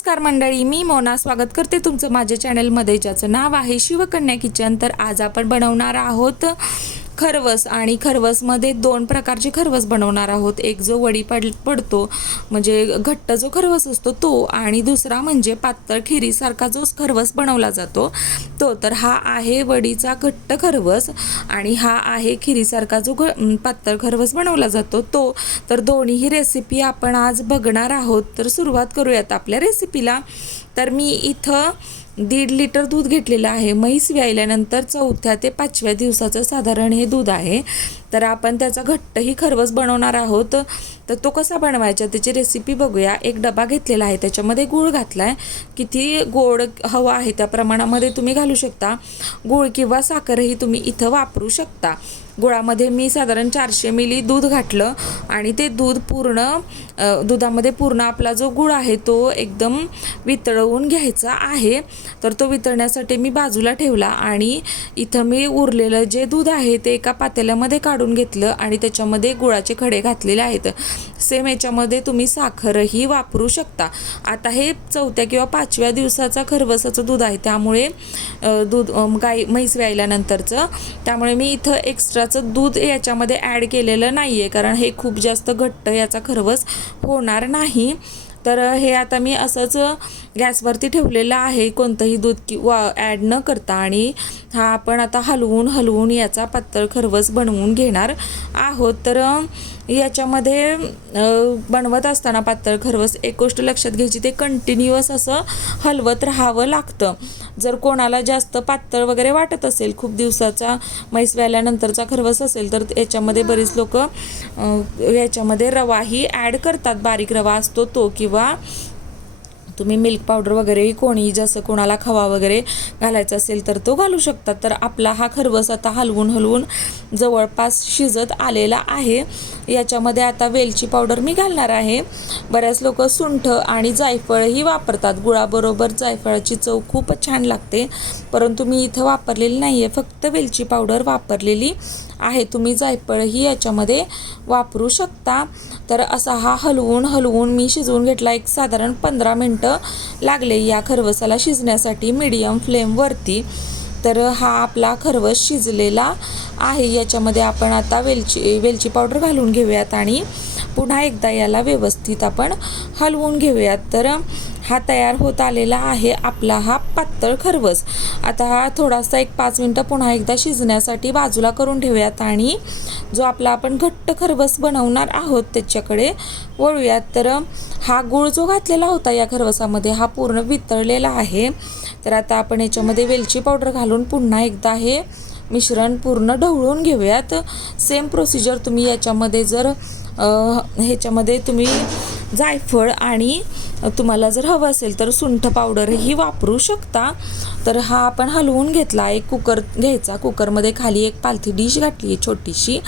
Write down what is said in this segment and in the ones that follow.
नमस्कार मंडळी मी मोना स्वागत करते तुमचं माझ्या चॅनलमध्ये ज्याचं नाव आहे शिवकन्या किचन. तर आज आपण बनवणार आहोत खरवस आणि खरवसमध्ये दोन प्रकारचे खरवस बनवणार आहोत. एक जो वडी पड पडतो म्हणजे घट्ट जो खरवस असतो तो आणि दुसरा म्हणजे पातळ खिरीसारखा जो खरवस बनवला जातो तो. तर हा आहे वडीचा घट्ट खरवस आणि हा आहे खिरीसारखा जो घ पातळ खरवस बनवला जातो तो. तर दोन्हीही रेसिपी आपण आज बघणार आहोत. तर सुरुवात करूयात आपल्या रेसिपीला तर मी इथं दीड लिटर दूध घेतलेलं आहे. म्हैस व्यायल्यानंतर चौथ्या ते पाचव्या दिवसाचं साधारण हे दूध आहे. तर आपण त्याचा घट्टही खरवस बनवणार आहोत. तर तो कसा बनवायचा त्याची रेसिपी बघूया. एक डबा घेतलेला आहे त्याच्यामध्ये गूळ घातला आहे किती गोड हवा आहे त्या प्रमाणामध्ये तुम्ही घालू शकता. गूळ किंवा साखरही तुम्ही इथं वापरू शकता. गुळामध्ये मी साधारण चारशे मिली दूध घातलं आणि ते दूध पूर्ण दुधामध्ये पूर्ण आपला जो गुळ आहे तो एकदम वितळवून घ्यायचा आहे. तर तो वितळण्यासाठी मी बाजूला ठेवला आणि इथं मी उरलेलं जे दूध आहे ते एका पातेल्यामध्ये काढून काढून घेतलं आणि त्याच्यामध्ये गुळाचे खडे घातलेले आहेत. सेम याच्यामध्ये तुम्ही साखरही वापरू शकता. आता हे चौथ्या किंवा पाचव्या दिवसाचा खरवसाचं दूध आहे. त्यामुळे दूध गाय गाई म्हैस व्यायल्यानंतरचं त्यामुळे मी इथं एक्स्ट्राचं दूध याच्यामध्ये ॲड केलेलं नाही आहे कारण हे खूप जास्त घट्ट याचा खरवस होणार नाही. तर हे आता मी असंच गॅसवरती ठेवलेलं आहे. कोणतंही दूध किंवा ॲड न करता आणि हा आपण आता हलवून हलवून याचा पातळ खरवस बनवून घेणार आहोत. तर याच्यामध्ये बनवत असताना पातळ खरवस एक गोष्ट लक्षात घ्यायची ते कंटिन्युअस असं हलवत राहावं लागतं. जर कोणाला जास्त पातळ वगैरे वाटत असेल खूप दिवसाचा म्हैस व्हायल्यानंतरचा खरवस असेल तर याच्यामध्ये बरीच लोक याच्यामध्ये रवाही ॲड करतात. बारीक रवा असतो तो किंवा तुम्ही मिल्क पावडर वगैरेही कोणी जसं कोणाला खवा वगैरे घालायचा असेल तर तो घालू शकता. तर आपला हा खरवस आता हलवून हलवून जवळपास शिजत आलेला आहे. याच्यामध्ये आता वेलची पावडर मी घालणार आहे. बऱ्याच लोक सुंठ आणि जायफळही वापरतात. गुळाबरोबर जायफळाची चव खूपच छान लागते. परंतु मी इथं वापरलेली नाही आहे फक्त वेलची पावडर वापरलेली. आहे. तुम्ही जायफळही याच्यामध्ये वापरू शकता. तर असा हा हलवून हलवून मी शिजवून घेतला. एक साधारण पंधरा मिनटं लागले या खरवसाला शिजण्यासाठी मीडियम फ्लेमवरती तर हा आपला खरवस शिजलेला आहे. याच्यामध्ये आपण आता वेलची वेलची पावडर घालून घेऊयात आणि पुन्हा एकदा याला व्यवस्थित आपण हलवून घेऊयात. तर हा तयार होत आलेला आहे आपला हा पातळ खरवस. आता हा थोडासा एक पाच मिनटं पुन्हा एकदा शिजण्यासाठी बाजूला करून ठेवूयात आणि जो आपला आपण घट्ट खरवस बनवणार आहोत त्याच्याकडे वळूयात. तर हा गूळ जो घातलेला होता या खरवसामध्ये हा पूर्ण वितळलेला आहे. तर आता आपण याच्यामध्ये वेलची पावडर घालून पुन्हा एकदा हे मिश्रण पूर्ण ढवळून घेऊयात. सेम प्रोसिजर तुम्ही याच्यामध्ये जर ह्याच्यामध्ये तुम्ही जायफळ आणि तुम्हाला जर हवं असेल तर सुंठ पावडरही वापरू शकता. तर हा आपण हलवून घेतला. एक कुकर घ्यायचा. कुकरमध्ये खाली एक पालथी डिश घातली आहे छोटीशी.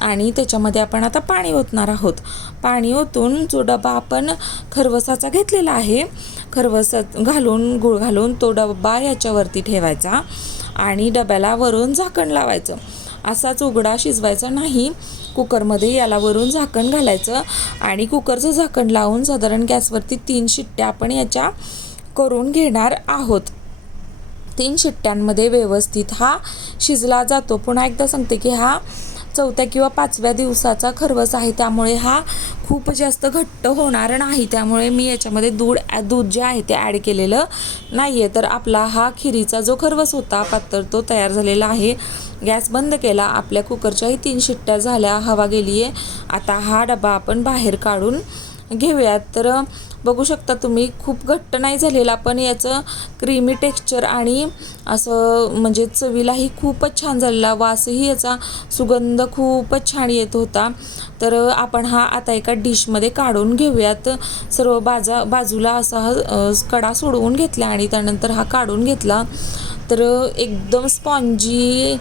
आणि त्याच्यामध्ये आपण आता पाणी ओतणार आहोत. पाणी ओतून जो डबा आपण खरवसाचा घेतलेला आहे खरवसा घालून गुळ घालून तो डबा याच्यावरती ठेवायचा आणि डब्याला वरून झाकण लावायचं. असाच उघडा शिजवायचा नाही. कुकरमध्ये याला वरून झाकण घालायचं आणि कुकरचं झाकण लावून साधारण गॅसवरती तीन शिट्ट्या आपण याच्या करून घेणार आहोत. तीन शिट्ट्यांमध्ये व्यवस्थित हा शिजला जातो. पुन्हा एकदा सांगते की हा चौथ्या किंवा पाचव्या दिवसाचा खरवस आहे. त्यामुळे हा खूप जास्त घट्ट होणार नाही. त्यामुळे मी याच्यामध्ये दूध दूध जे आहे ते ॲड केलेलं नाही आहे तर आपला हा खिरीचा जो खरवस होता पातळ तो तयार झालेला आहे. गॅस बंद केला. आपल्या कुकरच्याही तीन शिट्ट्या झाल्या. हवा गेली आहे आता हा डबा आपण बाहेर काढून घेऊयात. तर बघू शकता तुम्ही खूप घट्ट नाही झालेला पण याचं क्रीमी टेक्स्चर आणि असं म्हणजे चवीलाही खूपच छान झालेला वासही याचा सुगंध खूपच छान येत होता. तर आपण हा आता एका डिशमध्ये काढून घेऊयात. सर्व बाजा बाजूला असा हा, कडा सोडवून घेतला आणि त्यानंतर हा काढून घेतला. तर एकदम स्पॉन्जी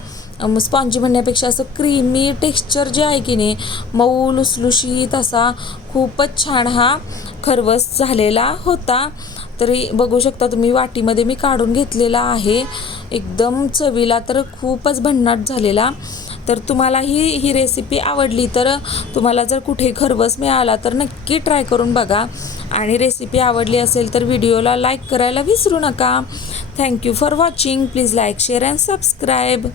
स्पॉन्जी म्हणण्यापेक्षा असं क्रीमी टेक्स्चर जे आहे की नाही मऊ लुसलुशीत असा खूपच छान हा खरवस झालेला होता. तरी बघू शकता तुम्ही वाटीमध्ये मी काढून घेतलेला आहे. एकदम चवीला तर खूपच भन्नाट झालेला. तर तुम्हाला ही ही रेसिपी आवडली तर तुम्हाला जर कुठे खरवस मिळाला तर नक्की ट्राय करून बघा. आणि रेसिपी आवडली असेल तर व्हिडिओला लाईक करायला विसरू नका. Thank you for watching please like share and subscribe